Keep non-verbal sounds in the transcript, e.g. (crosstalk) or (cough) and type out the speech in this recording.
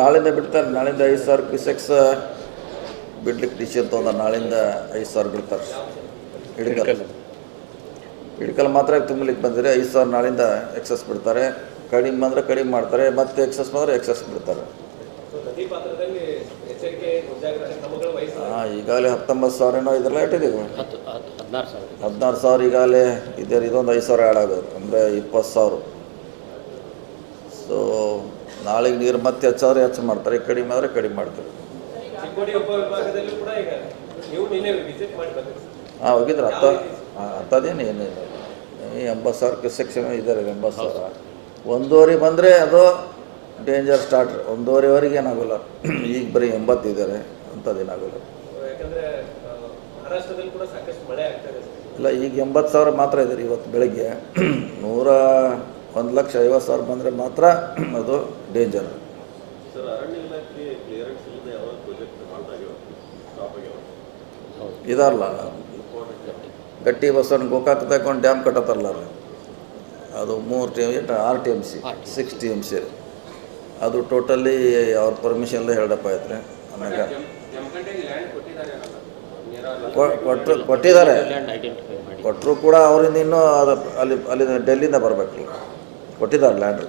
ನಾಳಿಂದ ಬಿಡ್ತಾರೆ ನಾಳಿಂದ ಐದು ಸಾವಿರ ಕ್ಯೂಸೆಕ್ಸ್ ಬಿಡ್ಲಿಕ್ಕೆ ಡಿಶ್ ಅಂತ ನಾಳಿಂದ ಐದು ಸಾವಿರ ಬಿಡ್ತಾರೆ. ಹಿಡ್ಕಲ್. ಹಿಡ್ಕಲ್. ಮಾತ್ರ ತುಂಬಲಿಕ್ಕೆ ಬಂದರೆ ಐದು ಸಾವಿರ ನಾಳಿಂದ ಎಕ್ಸಸ್ ಬಿಡ್ತಾರೆ. ಕಡಿಮೆ ಬಂದರೆ ಕಡಿಮೆ ಮಾಡ್ತಾರೆ ಮತ್ತೆ ಎಕ್ಸಸ್ ಬಂದರೆ ಎಕ್ಸಸ್ ಬಿಡ್ತಾರೆ. ಈಗಾಗಲೇ ಹತ್ತೊಂಬತ್ತು ಸಾವಿರನೋ ಇದೆಲ್ಲ ಇಟ್ಟಿದ್ದೀವಿ. ಹದಿನಾರು ಸಾವಿರ. ಹದಿನಾರು ಸಾವಿರ ಈಗಾಗಲೇ ಇದೆ ಇದೊಂದು ಐದು ಸಾವಿರ ಆ್ಯಡ್ ಆಗೋದು ಅಂದರೆ ಇಪ್ಪತ್ತು ಸಾವಿರ. ಸೊ ನಾಳೆಗೆ ನೀರು ಮತ್ತೆ ಹೆಚ್ಚಾದ್ರೆ ಸಾವಿರ ಹೆಚ್ಚು ಮಾಡ್ತಾರೆ ಕಡಿಮೆ ಆದರೆ ಕಡಿಮೆ ಮಾಡ್ತಾರೆ. ಹಾಂ ಹೋಗಿದ್ರೆ ಹತ್ತ ಹತ್ತದೇನು ಏನಿಲ್ಲ ಎಂಬತ್ತು ಸಾವಿರ ಸೆಕ್ಷನ್ ಇದ್ದಾರೆ ಎಂಬತ್ತು ಸಾವಿರ. ಒಂದೂವರೆ ಬಂದರೆ ಅದು ಡೇಂಜರ್ ಸ್ಟಾರ್ಟ್ ಒಂದೂವರೆವರೆಗೆ ಏನಾಗೋಲ್ಲ. (clears throat) ಈಗ ಬರೀ ಎಂಬತ್ತು ಇದ್ದಾರೆ ಅಂಥದ್ದೇನಾಗೋಲ್ಲ. ಯಾಕಂದ್ರೆ ಕೂಡ ಸಾಕಷ್ಟು ಮಳೆ ಆಗ್ತಾ ಸರ್. ಇಲ್ಲ ಈಗ ಎಂಬತ್ತು ಸಾವಿರ ಮಾತ್ರ ಇದೆ ರೀ ಇವತ್ತು ಬೆಳಗ್ಗೆ. (clears throat) ನೂರ ಒಂದು ಲಕ್ಷ ಐವತ್ತು ಸಾವಿರ ಬಂದರೆ ಮಾತ್ರ (clears throat) ಅದು ಡೇಂಜರ್ ಇದಲ್ಲ ಅರಣ್ಯ ಇಲಾಖೆ ಕ್ಲಿಯರೆನ್ಸ್ ಇಲ್ಲದೆ ಯಾವ ಪ್ರಾಜೆಕ್ಟ್ ಸ್ಟಾಪ್ ಆಗ್ಯಾವ? ಹೌದು ಇದಾರಲ್ಲ ಗಟ್ಟಿ ಬಸವನ ಗೋಕಾಕ್ ತಗೊಂಡು ಡ್ಯಾಮ್ ಕಟ್ಟತ್ತಲ್ಲ ಅದು. ಅದು ಮೂರು ಟಿ ಎಷ್ಟು ಆರು T M C six T M C. ಅದು ಟೋಟಲಿ ಅವ್ರ ಪರ್ಮಿಷನ್ ಎಲ್ಲ ಹೇಳಪ್ಪ ಆಯ್ತು ರೀ ಕೊ- ಕೊಟ್ರು ಕೊಟ್ಟಿದ್ದಾರೆ. ಕೊಟ್ಟರು ಕೂಡ ಅವರಿಂದ ಇನ್ನೂ ಅದು ಅಲ್ಲಿ ಅಲ್ಲಿ ಡೆಲ್ಲಿಂದ ಬರಬೇಕಲ್ಲ. ಕೊಟ್ಟಿದ್ದಾರೆ ಲ್ಯಾಂಡ್